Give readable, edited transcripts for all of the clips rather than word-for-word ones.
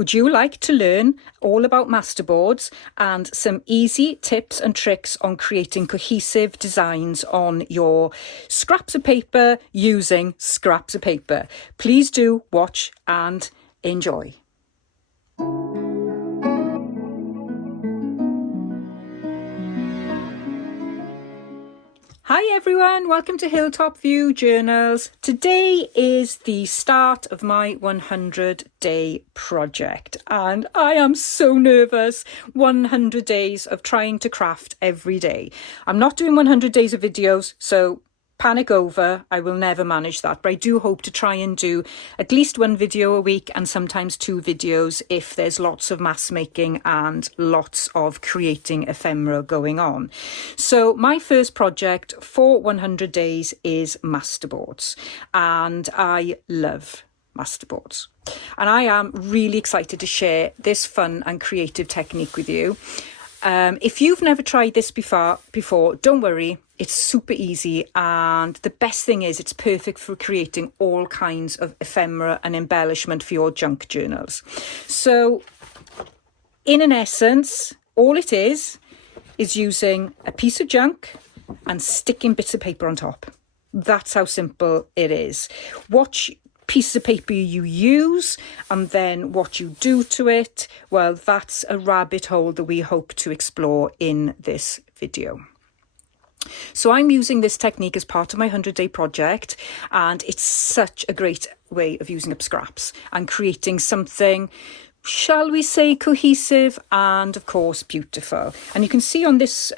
Would you like to learn all about Masterboards and some easy tips and tricks on creating cohesive designs on your scraps of paper using scraps of paper? Please do watch and enjoy. Hi everyone, welcome to Hilltop View Journals. Today is the start of my 100-day project and I am so nervous. 100 days of trying to craft every day. I'm not doing 100 days of videos, so panic over, I will never manage that, but I do hope to try and do at least one video a week and sometimes 2 videos if there's lots of mass making and lots of creating ephemera going on. So my first project for 100 days is Masterboards, and I love Masterboards. And I am really excited to share this fun and creative technique with you. If you've never tried this before, don't worry, it's super easy, and the best thing is it's perfect for creating all kinds of ephemera and embellishment for your junk journals. So in an essence, all it is using a piece of junk and sticking bits of paper on top. That's how simple it is. What pieces of paper you use and then what you do to it, well, that's a rabbit hole that we hope to explore in this video. So I'm using this technique as part of my 100-day project, and it's such a great way of using up scraps and creating something, shall we say, cohesive and of course beautiful. And you can see on this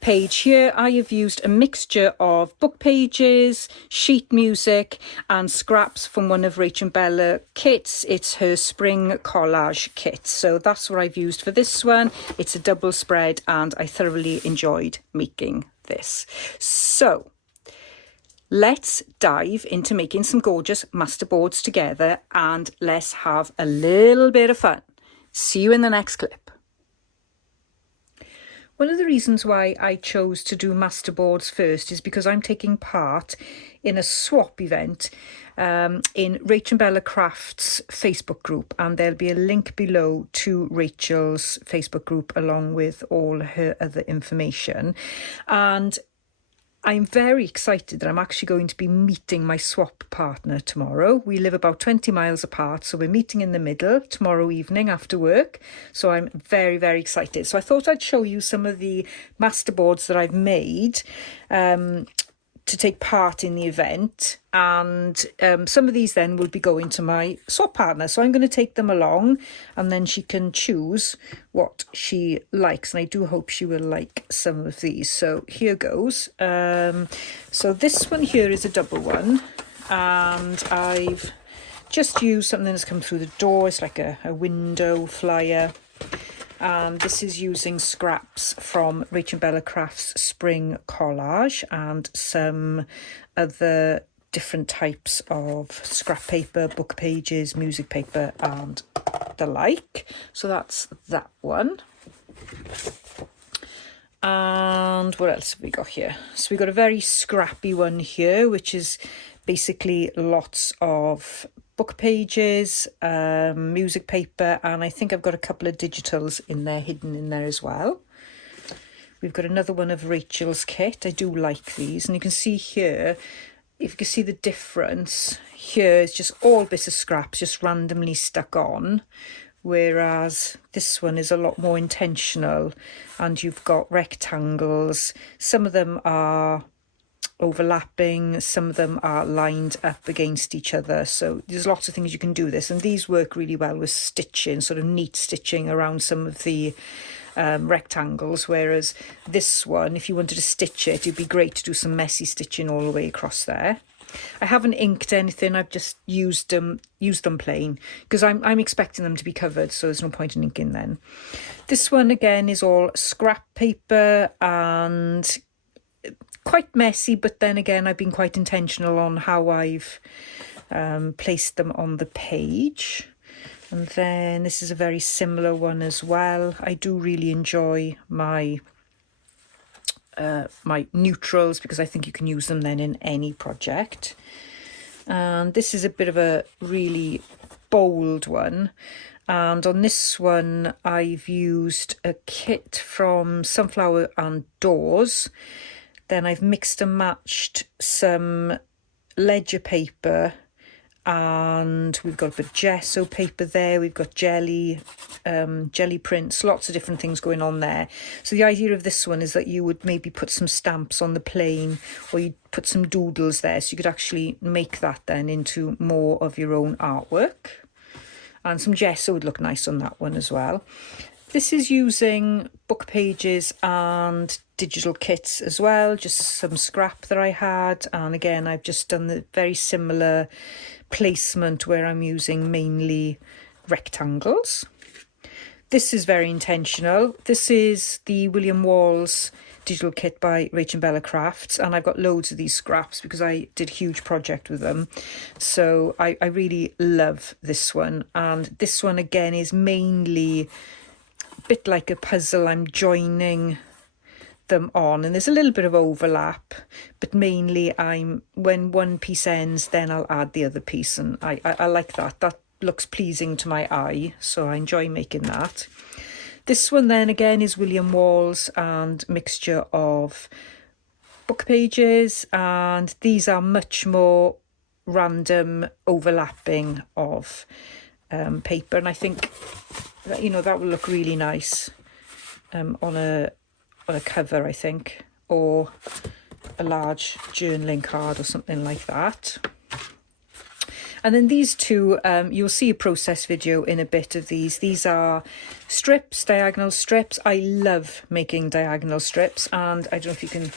page here, I have used a mixture of book pages, sheet music and scraps from one of Rach and Bella kits. It's her spring collage kit. So that's what I've used for this one. It's a double spread and I thoroughly enjoyed making this. So let's dive into making some gorgeous masterboards together and let's have a little bit of fun. See you in the next clip. One of the reasons why I chose to do Masterboards first is because I'm taking part in a swap event in Rach and Bella Crafts Facebook group, and there'll be a link below to Rachel's Facebook group along with all her other information. And I'm very excited that I'm actually going to be meeting my swap partner tomorrow. We live about 20 miles apart, so we're meeting in the middle tomorrow evening after work. So I'm very, very excited. So I thought I'd show you some of the masterboards that I've made to take part in the event, and some of these then will be going to my swap partner, so I'm going to take them along and then she can choose what she likes, and I do hope she will like some of these. So here goes. So this one here is a double one, and I've just used something that's come through the door. It's like a window flyer. This is using scraps from Rach and Bella Crafts Spring Collage and some other different types of scrap paper, book pages, music paper and the like. So that's that one. And what else have we got here? So we've got a very scrappy one here, which is basically lots of book pages, music paper, and I think I've got a couple of digitals in there, hidden in there as well. We've got another one of Rachel's kit. I do like these, and you can see here, if you can see the difference, here is just all bits of scraps just randomly stuck on, whereas this one is a lot more intentional, and you've got rectangles. Some of them are overlapping, some of them are lined up against each other, so there's lots of things you can do this, and these work really well with stitching, sort of neat stitching around some of the rectangles, whereas this one, if you wanted to stitch it, it'd be great to do some messy stitching all the way across there. I haven't inked anything, I've just used them plain because I'm expecting them to be covered, so there's no point in inking then. This one again is all scrap paper and quite messy, but then again I've been quite intentional on how I've placed them on the page. And then this is a very similar one as well. I do really enjoy my my neutrals because I think you can use them then in any project. And this is a bit of a really bold one. And on this one, I've used a kit from Sunflower and Doors. Then I've mixed and matched some ledger paper, and we've got a bit of gesso paper there. We've got jelly prints, lots of different things going on there. So the idea of this one is that you would maybe put some stamps on the plane, or you'd put some doodles there, so you could actually make that then into more of your own artwork. And some gesso would look nice on that one as well. This is using book pages and digital kits as well, just some scrap that I had. And again, I've just done the very similar placement where I'm using mainly rectangles. This is very intentional. This is the William Walls digital kit by Rachel Bella Crafts, and I've got loads of these scraps because I did a huge project with them. So I really love this one. And this one again is mainly a bit like a puzzle. I'm joining them on, and there's a little bit of overlap, but mainly when one piece ends, then I'll add the other piece, and I like that looks pleasing to my eye, so I enjoy making that. This one then again is William Walls and mixture of book pages, and these are much more random overlapping of paper, and I think that, you know, that will look really nice on a cover, I think, or a large journaling card or something like that. And then these two, you'll see a process video in a bit of these. These are strips, diagonal strips. I love making diagonal strips, and I don't know if you can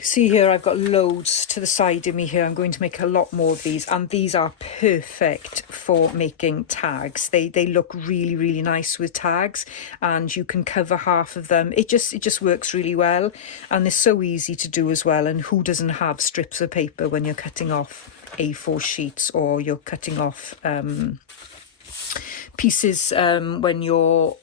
see here, I've got loads to the side of me here. I'm going to make a lot more of these, and these are perfect for making tags. They look really, really nice with tags, and you can cover half of them. It just works really well, and they're so easy to do as well. And who doesn't have strips of paper when you're cutting off A4 sheets, or you're cutting off pieces when you're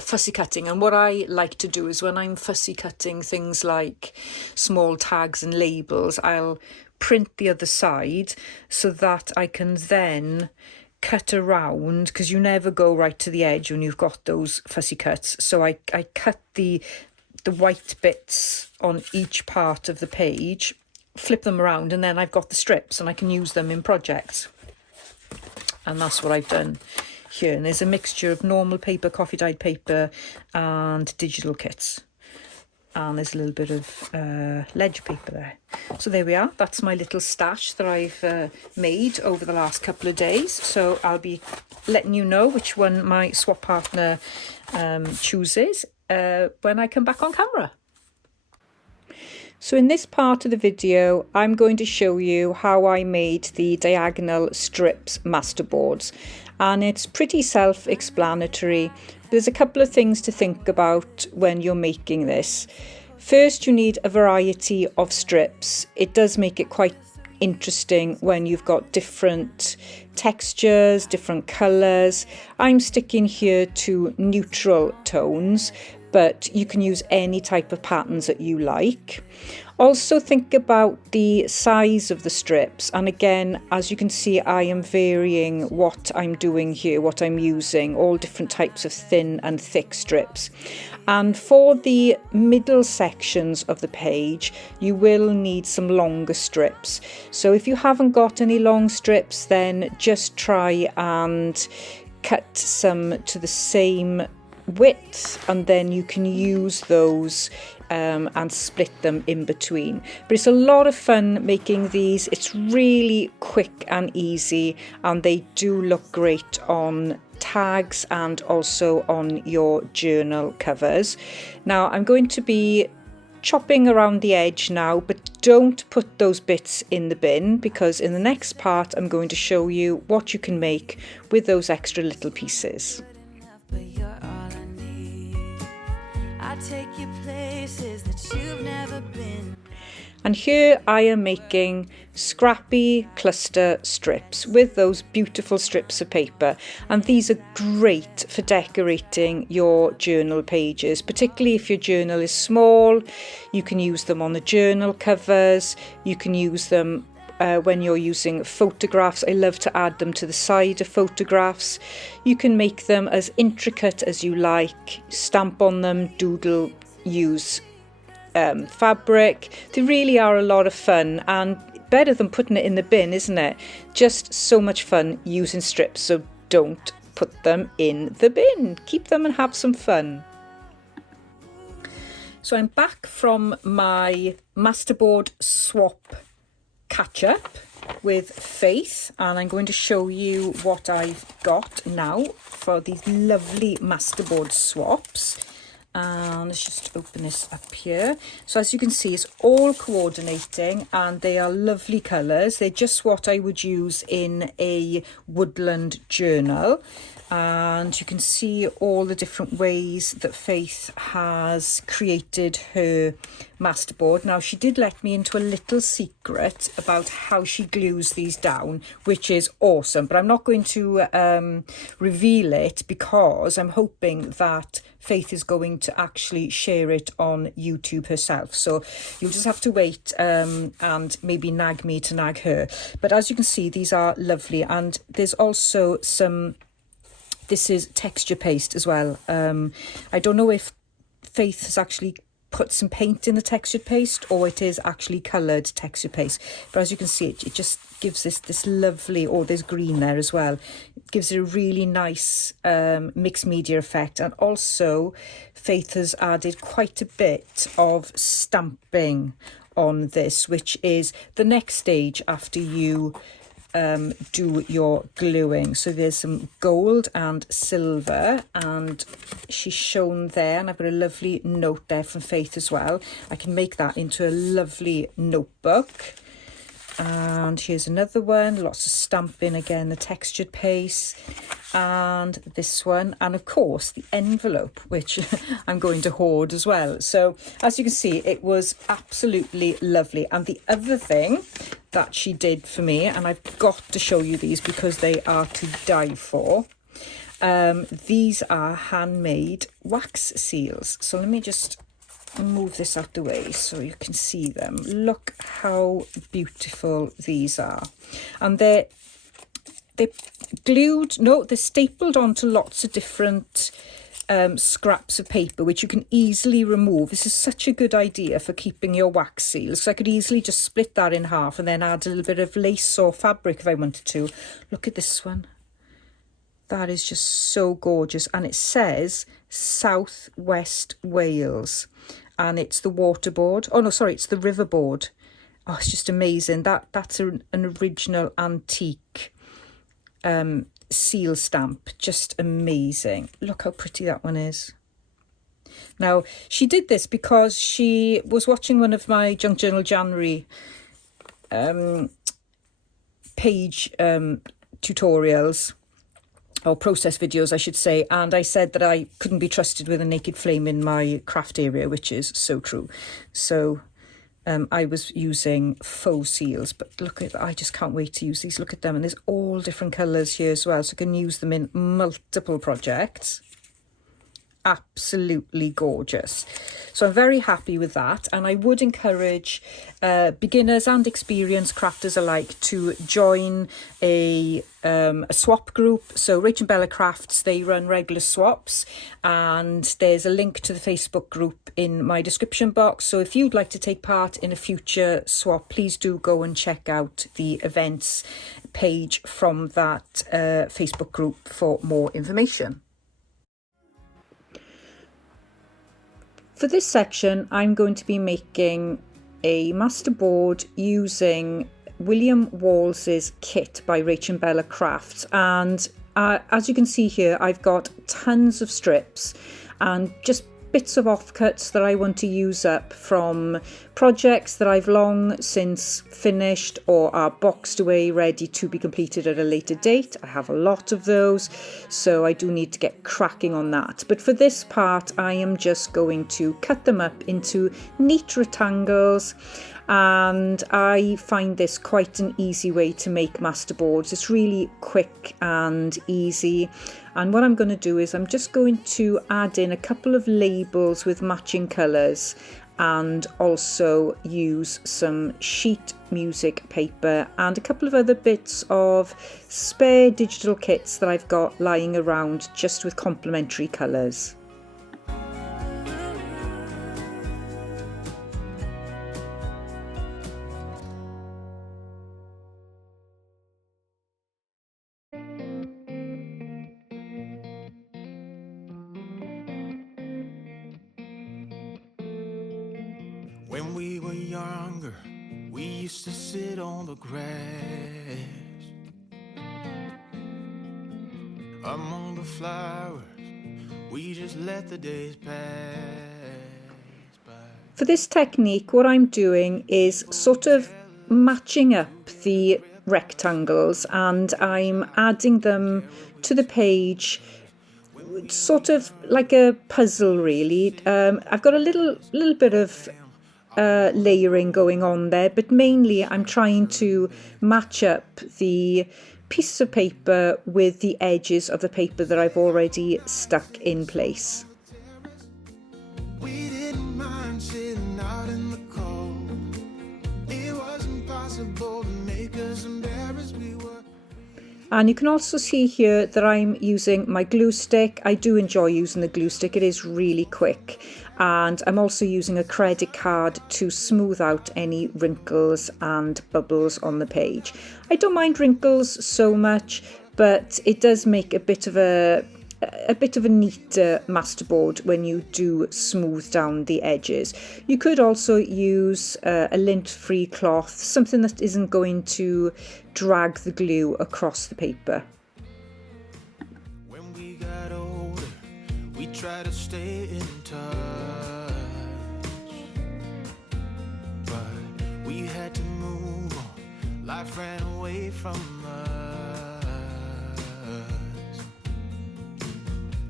fussy cutting? And what I like to do is when I'm fussy cutting things like small tags and labels, I'll print the other side so that I can then cut around, because you never go right to the edge when you've got those fussy cuts. So I cut the white bits on each part of the page, flip them around, and then I've got the strips and I can use them in projects. And that's what I've done here. And there's a mixture of normal paper, coffee dyed paper, and digital kits. And there's a little bit of ledger paper there. So there we are. That's my little stash that I've made over the last couple of days. So I'll be letting you know which one my swap partner chooses when I come back on camera. So in this part of the video, I'm going to show you how I made the diagonal strips masterboards. And it's pretty self-explanatory. There's a couple of things to think about when you're making this. First, you need a variety of strips. It does make it quite interesting when you've got different textures, different colours. I'm sticking here to neutral tones, but you can use any type of patterns that you like. Also think about the size of the strips, and again, as you can see, I am varying what I'm doing here, what I'm using, all different types of thin and thick strips. And for the middle sections of the page, you will need some longer strips. So if you haven't got any long strips, then just try and cut some to the same width, and then you can use those and split them in between. But it's a lot of fun making these. It's really quick and easy, and they do look great on tags and also on your journal covers. Now I'm going to be chopping around the edge now, but don't put those bits in the bin, because in the next part I'm going to show you what you can make with those extra little pieces. Take you places that you've never been. And here I am making scrappy cluster strips with those beautiful strips of paper, and these are great for decorating your journal pages, particularly if your journal is small. You can use them on the journal covers, you can use them when you're using photographs. I love to add them to the side of photographs. You can make them as intricate as you like, stamp on them, doodle, use fabric. They really are a lot of fun and better than putting it in the bin, isn't it? Just so much fun using strips, so don't put them in the bin. Keep them and have some fun. So I'm back from my Masterboard swap catch up with Faith, and I'm going to show you what I've got now for these lovely Masterboard swaps. And let's just open this up here. So as you can see, it's all coordinating and they are lovely colours. They're just what I would use in a woodland journal. And you can see all the different ways that Faith has created her masterboard. Now, she did let me into a little secret about how she glues these down, which is awesome, but I'm not going to reveal it because I'm hoping that Faith is going to actually share it on YouTube herself. So you'll just have to wait and maybe nag me to nag her. But as you can see, these are lovely, and there's also some... This is texture paste as well. I don't know if Faith has actually put some paint in the textured paste or it is actually coloured texture paste. But as you can see, it just gives this lovely, there's green there as well. It gives it a really nice mixed media effect. And also Faith has added quite a bit of stamping on this, which is the next stage after you do your gluing. So there's some gold and silver, and she's shown there, and I've got a lovely note there from Faith as well. I can make that into a lovely notebook. And here's another one, lots of stamping again, the textured paste, and this one, and of course the envelope, which I'm going to hoard as well. So as you can see, it was absolutely lovely. And the other thing that she did for me, and I've got to show you these because they are to die for, these are handmade wax seals. So let me just move this out the way so you can see them. Look how beautiful these are. And they're glued, no, they're stapled onto lots of different scraps of paper, which you can easily remove. This is such a good idea for keeping your wax seals. So I could easily just split that in half and then add a little bit of lace or fabric if I wanted to. Look at this one. That is just so gorgeous. And it says South West Wales. And it's the waterboard. Oh no, sorry, it's the riverboard. Oh, it's just amazing. That's an original antique seal stamp. Just amazing. Look how pretty that one is. Now, she did this because she was watching one of my Junk Journal January page tutorials, or process videos I should say, and I said that I couldn't be trusted with a naked flame in my craft area, which is so true. So I was using faux seals, but look at, I just can't wait to use these. Look at them, and there's all different colours here as well, so I can use them in multiple projects. Absolutely gorgeous. So I'm very happy with that, and I would encourage beginners and experienced crafters alike to join a swap group. So Rachel and Bella Crafts, they run regular swaps, and there's a link to the Facebook group in my description box. So if you'd like to take part in a future swap, please do go and check out the events page from that Facebook group for more information. For this section, I'm going to be making a masterboard using William Walls's kit by Rachel and Bella Crafts. And as you can see here, I've got tons of strips and just bits of offcuts that I want to use up from projects that I've long since finished or are boxed away ready to be completed at a later date. I have a lot of those, so I do need to get cracking on that. But for this part, I am just going to cut them up into neat rectangles, and I find this quite an easy way to make masterboards. It's really quick and easy. And what I'm going to do is I'm just going to add in a couple of labels with matching colours, and also use some sheet music paper and a couple of other bits of spare digital kits that I've got lying around just with complementary colours. When we were younger, we used to sit on the grass among the flowers. We just let the days pass by. For this technique, what I'm doing is sort of matching up the rectangles and I'm adding them to the page, sort of like a puzzle really. I've got a little bit of layering going on there, but mainly I'm trying to match up the pieces of paper with the edges of the paper that I've already stuck in place. We didn't mind sitting out in the cold. It wasn't possible to make us embarrassed. We were. And you can also see here that I'm using my glue stick. I do enjoy using the glue stick, it is really quick. And I'm also using a credit card to smooth out any wrinkles and bubbles on the page. I don't mind wrinkles so much, but it does make a bit of a neater masterboard when you do smooth down the edges. You could also use a lint-free cloth, something that isn't going to drag the glue across the paper. When we got older, we tried to stay in touch, but we had to move on. Life ran away from us.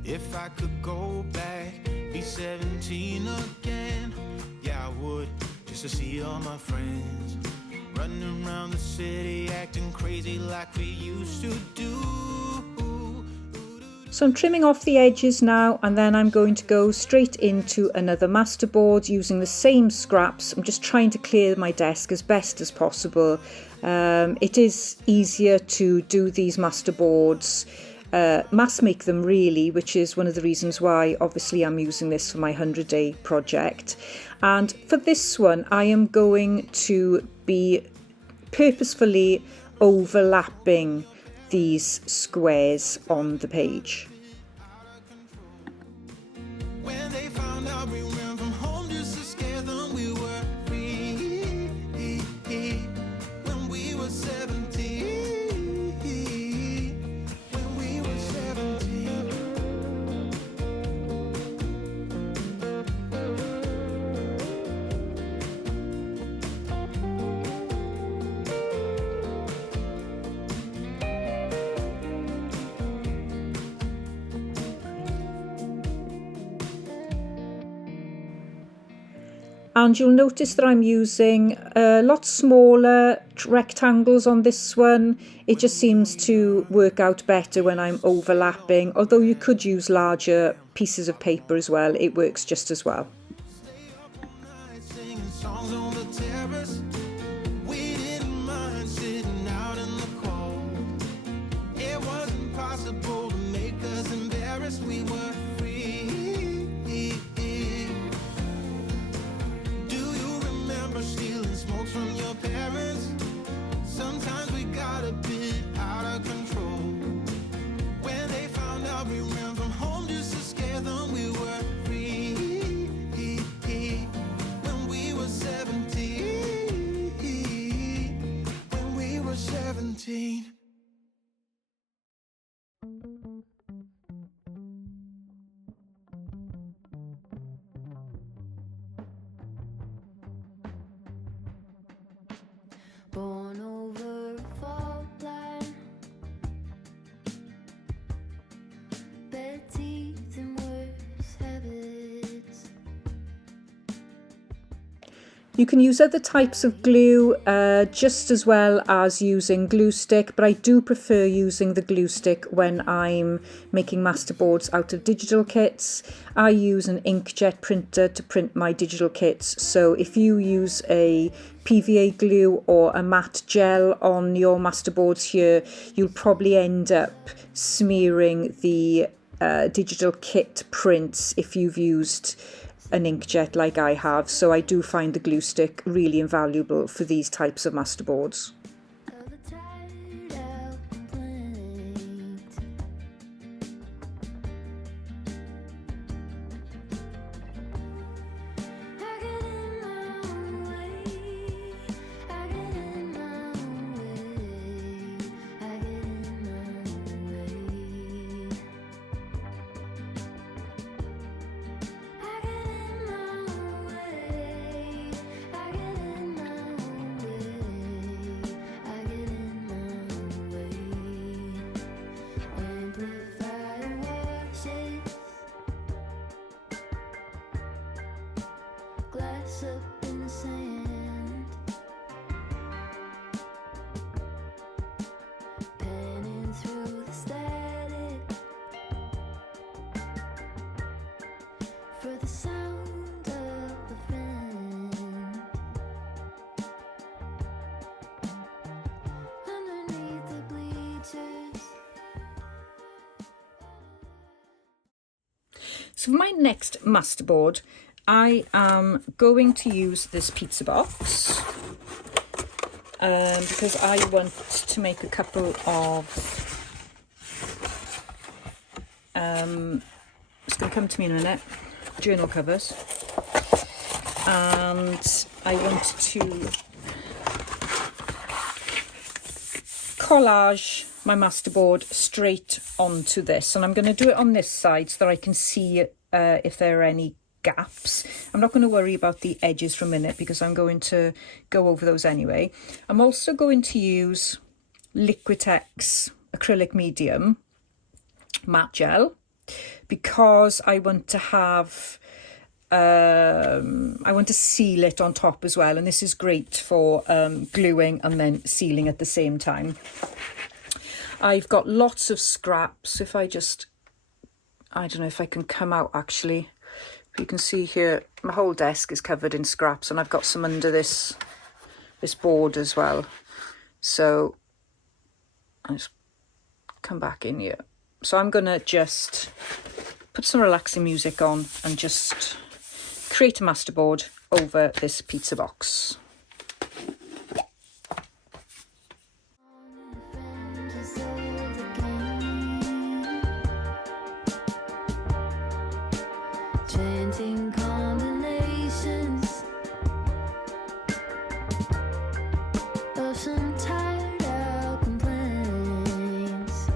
If I could go back, be 17 again, yeah, I would, just to see all my friends running around the city, acting crazy like we used to do. So I'm trimming off the edges now, and then I'm going to go straight into another masterboard using the same scraps. I'm just trying to clear my desk as best as possible. It is easier to do these masterboards, mass make them really, which is one of the reasons why obviously I'm using this for my 100-day project. And for this one I am going to be purposefully overlapping these squares on the page. When they found out we ran from home just to scare them, we were free. When we were 17, when we were 17. And you'll notice that I'm using a lot smaller rectangles on this one. It just seems to work out better when I'm overlapping, although you could use larger pieces of paper as well, it works just as well. Stay up all night singing songs on the terrace. We didn't mind sitting out in the cold. It wasn't possible to make us embarrassed. We were free. Do you remember stealing smokes from your parents? Sometimes we got a bit out of control. When they found out we ran from home just to scare them, we were free. When we were 17, when we were 17. Born over a fault line, bad teeth and worse habits. You can use other types of glue just as well as using glue stick, but I do prefer using the glue stick when I'm making masterboards out of digital kits. I use an inkjet printer to print my digital kits, so if you use a PVA glue or a matte gel on your masterboards here, you'll probably end up smearing the digital kit prints if you've used an inkjet like I have, so I do find the glue stick really invaluable for these types of masterboards. Glass up in the sand, panning through the static for the sound of the fan underneath the bleachers. So for my next masterboard, I am going to use this pizza box because I want to make a couple of, it's going to come to me in a minute, journal covers, and I want to collage my masterboard straight onto this, and I'm going to do it on this side so that I can see if there are any gaps. I'm not going to worry about the edges for a minute because I'm going to go over those anyway. I'm also going to use Liquitex acrylic medium matte gel because I want to have I want to seal it on top as well, and this is great for gluing and then sealing at the same time. I've got lots of scraps. If I just, I don't know if I can come out actually. You can see here my whole desk is covered in scraps, and I've got some under this board as well. So I just come back in here. So I'm gonna just put some relaxing music on and just create a masterboard over this pizza box. Chanting combinations of some tired out complaints.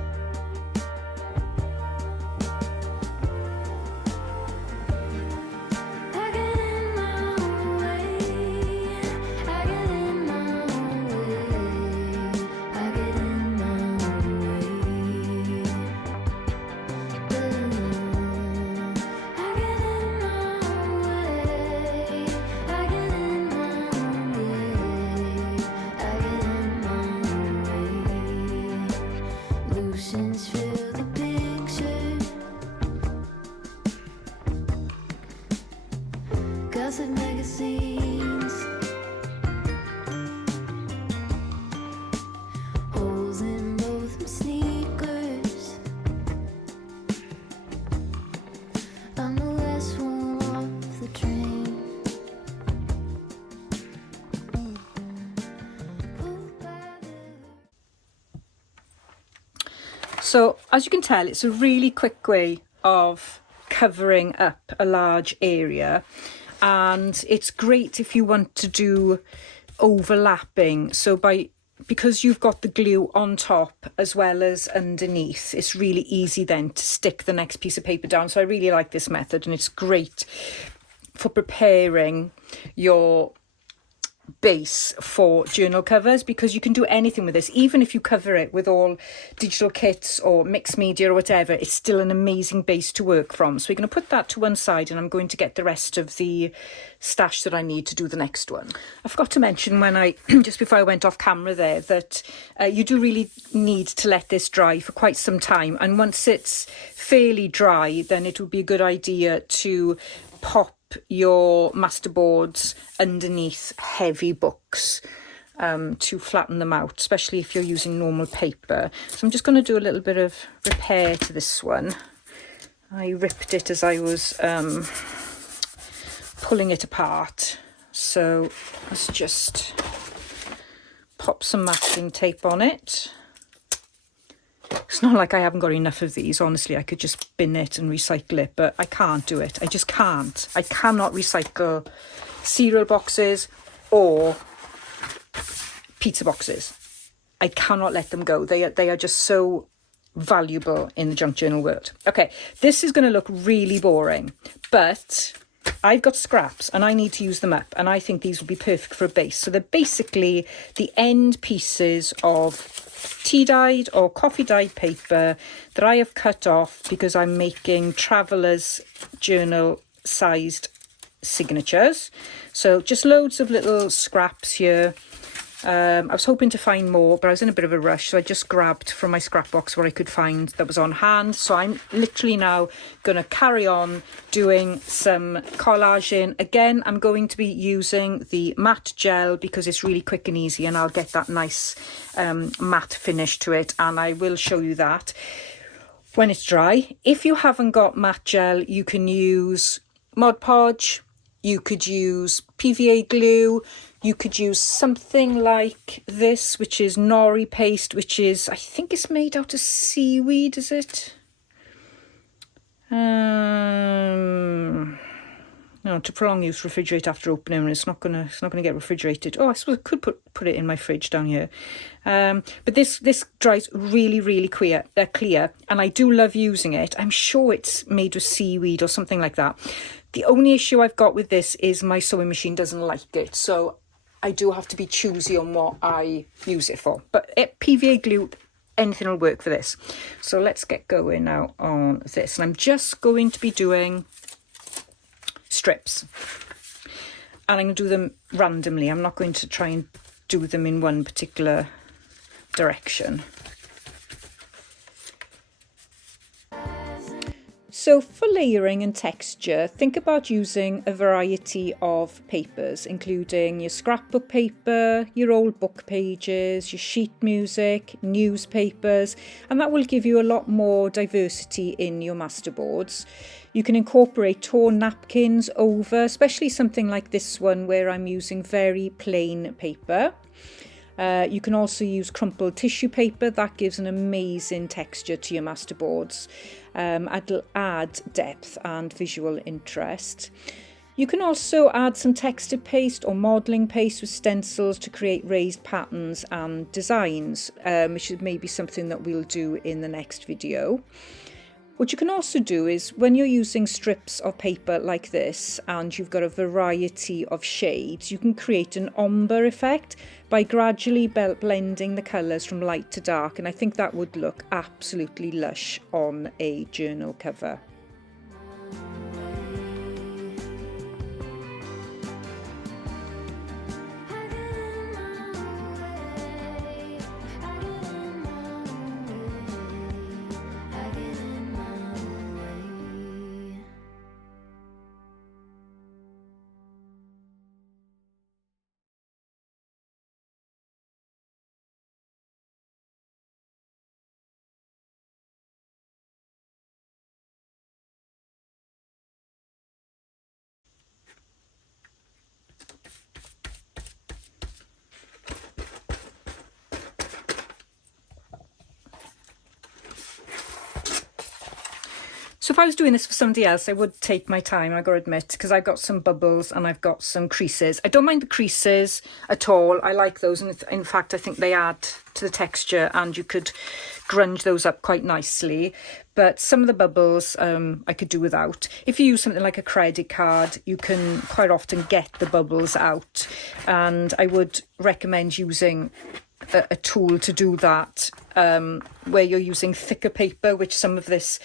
I get in my way, I get in my way, I get in my way. Fill the picture, gossip magazines, holes in both my sneakers. I'm the last one off the train. So as you can tell, it's a really quick way of covering up a large area, and it's great if you want to do overlapping. So because you've got the glue on top as well as underneath, it's really easy then to stick the next piece of paper down. So I really like this method, and it's great for preparing your base for journal covers, because you can do anything with this. Even if you cover it with all digital kits or mixed media or whatever, it's still an amazing base to work from. So we're going to put that to one side, and I'm going to get the rest of the stash that I need to do the next one. I forgot to mention when I just before I went off camera there that you do really need to let this dry for quite some time, and once it's fairly dry, then it would be a good idea to pop your masterboards underneath heavy books to flatten them out, especially if you're using normal paper. So I'm just going to do a little bit of repair to this one. I ripped it as I was pulling it apart, so let's just pop some masking tape on it. It's not like I haven't got enough of these. Honestly, I could just bin it and recycle it, but I can't do it. I just can't. I cannot recycle cereal boxes or pizza boxes. I cannot let them go. They are just so valuable in the junk journal world. Okay, this is going to look really boring, but I've got scraps and I need to use them up, and I think these will be perfect for a base. So they're basically the end pieces of tea dyed or coffee dyed paper that I have cut off because I'm making traveller's journal sized signatures. So just loads of little scraps here. I was hoping to find more, but I was in a bit of a rush, so I just grabbed from my scrap box what I could find that was on hand. So I'm literally now going to carry on doing some collaging. Again, I'm going to be using the matte gel because it's really quick and easy, and I'll get that nice matte finish to it, and I will show you that when it's dry. If you haven't got matte gel, you can use Mod Podge, you could use PVA glue, you could use something like this, which is nori paste, which is, I think it's made out of seaweed, is it? No, to prolong use, refrigerate after opening, and it's not gonna get refrigerated. Oh, I suppose I could put it in my fridge down here. But this dries really clear, and I do love using it. I'm sure it's made with seaweed or something like that. The only issue I've got with this is my sewing machine doesn't like it, so I do have to be choosy on what I use it for. But PVA glue, anything will work for this. So let's get going now on this. And I'm just going to be doing strips. And I'm going to do them randomly. I'm not going to try and do them in one particular direction. So for layering and texture, think about using a variety of papers, including your scrapbook paper, your old book pages, your sheet music, newspapers, and that will give you a lot more diversity in your masterboards. You can incorporate torn napkins over, especially something like this one where I'm using very plain paper. You can also use crumpled tissue paper. That gives an amazing texture to your masterboards. It'll add depth and visual interest. You can also add some texture paste or modelling paste with stencils to create raised patterns and designs, which is maybe something that we'll do in the next video. What you can also do is when you're using strips of paper like this and you've got a variety of shades, you can create an ombre effect by gradually blending the colours from light to dark, and I think that would look absolutely lush on a journal cover. So if I was doing this for somebody else, I would take my time, I gotta admit, because I've got some bubbles and I've got some creases. I don't mind the creases at all. I like those, and in fact I think they add to the texture, and you could grunge those up quite nicely. But some of the bubbles I could do without. If you use something like a credit card, you can quite often get the bubbles out, and I would recommend using a tool to do that, where you're using thicker paper, which some of this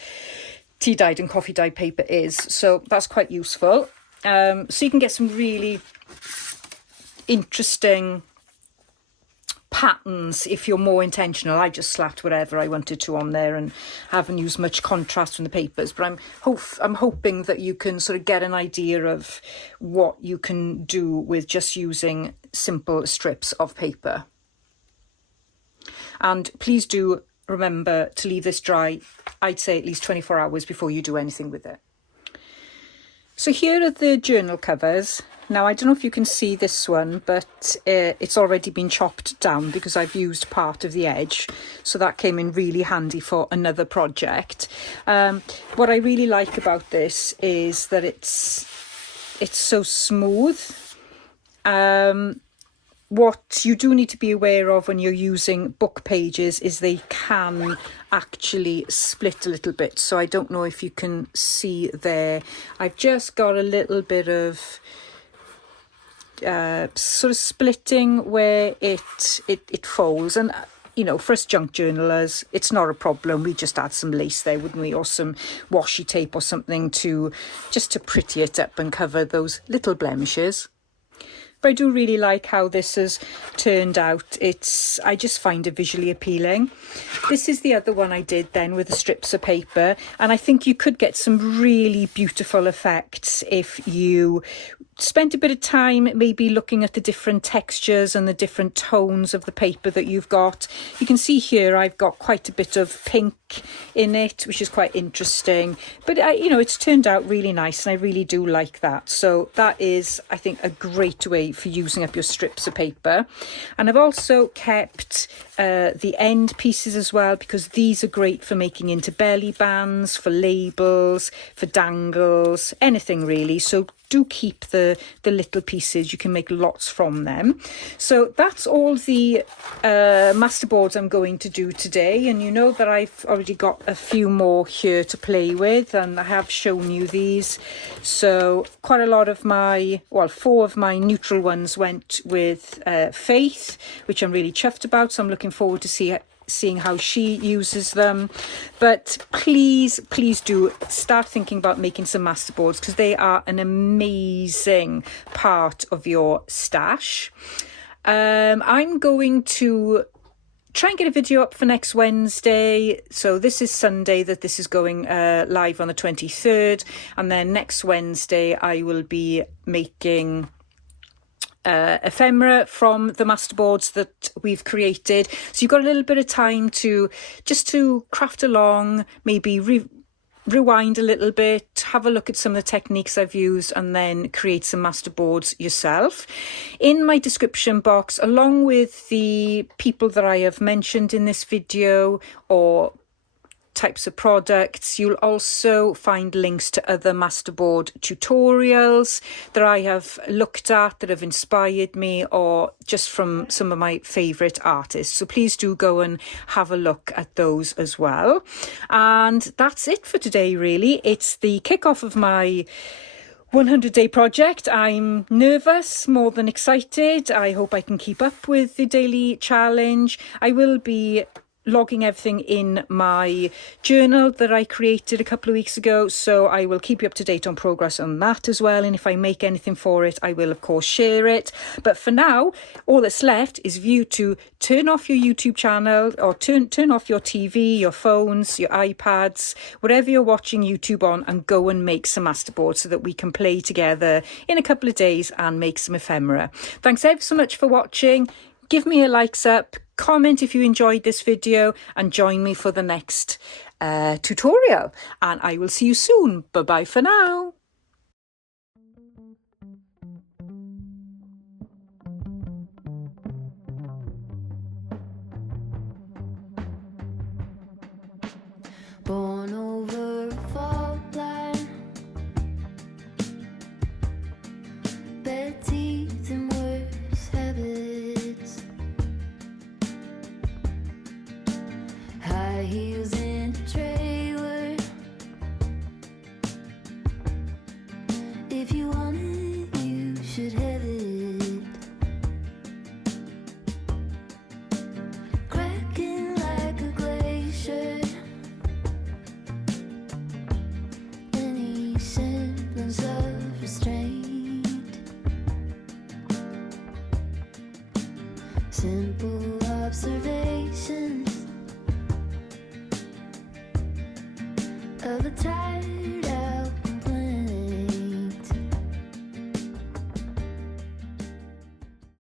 tea dyed and coffee dyed paper is. So that's quite useful. So you can get some really interesting patterns if you're more intentional. I just slapped whatever I wanted to on there and haven't used much contrast from the papers, but I'm hoping that you can sort of get an idea of what you can do with just using simple strips of paper. And please do remember to leave this dry, I'd say at least 24 hours before you do anything with it. So here are the journal covers. Now, I don't know if you can see this one, but it's already been chopped down because I've used part of the edge. So that came in really handy for another project. What I really like about this is that it's so smooth. What you do need to be aware of when you're using book pages is they can actually split a little bit. So I don't know if you can see there. I've just got a little bit of sort of splitting where it folds, and you know, for us junk journalers, it's not a problem. We just add some lace there, wouldn't we, or some washi tape or something to just to pretty it up and cover those little blemishes. But I do really like how this has turned out. I just find it visually appealing. This is the other one I did then with the strips of paper, and I think you could get some really beautiful effects if you spent a bit of time maybe looking at the different textures and the different tones of the paper that you've got. You can see here I've got quite a bit of pink in it, which is quite interesting, but you know, it's turned out really nice, and I really do like that. So that is, I think, a great way for using up your strips of paper. And I've also kept the end pieces as well, because these are great for making into belly bands, for labels, for dangles, anything really. So do keep the little pieces. You can make lots from them. So that's all the masterboards I'm going to do today, and you know that I've already got a few more here to play with, and I have shown you these. So quite a lot of my, well, 4 of my neutral ones went with Faith, which I'm really chuffed about, so I'm looking forward to seeing how she uses them. But please do start thinking about making some masterboards, because they are an amazing part of your stash. I'm going to try and get a video up for next Wednesday. So this is Sunday that this is going live on the 23rd, and then next Wednesday I will be making ephemera from the masterboards that we've created. So you've got a little bit of time to craft along, maybe rewind a little bit, have a look at some of the techniques I've used, and then create some masterboards yourself. In my description box, along with the people that I have mentioned in this video or types of products, you'll also find links to other masterboard tutorials that I have looked at that have inspired me, or just from some of my favourite artists. So please do go and have a look at those as well. And that's it for today, really. It's the kickoff of my 100-day project. I'm nervous more than excited. I hope I can keep up with the daily challenge. I will be logging everything in my journal that I created a couple of weeks ago, so I will keep you up to date on progress on that as well, and if I make anything for it I will of course share it. But for now, all that's left is for you to turn off your YouTube channel, or turn off your TV, your phones, your iPads, whatever you're watching YouTube on, and go and make some masterboards so that we can play together in a couple of days and make some ephemera. Thanks ever so much for watching. Give me a likes up, comment if you enjoyed this video, and join me for the next tutorial. And I will see you soon. Bye bye for now. Born over fall. simple observations of a tired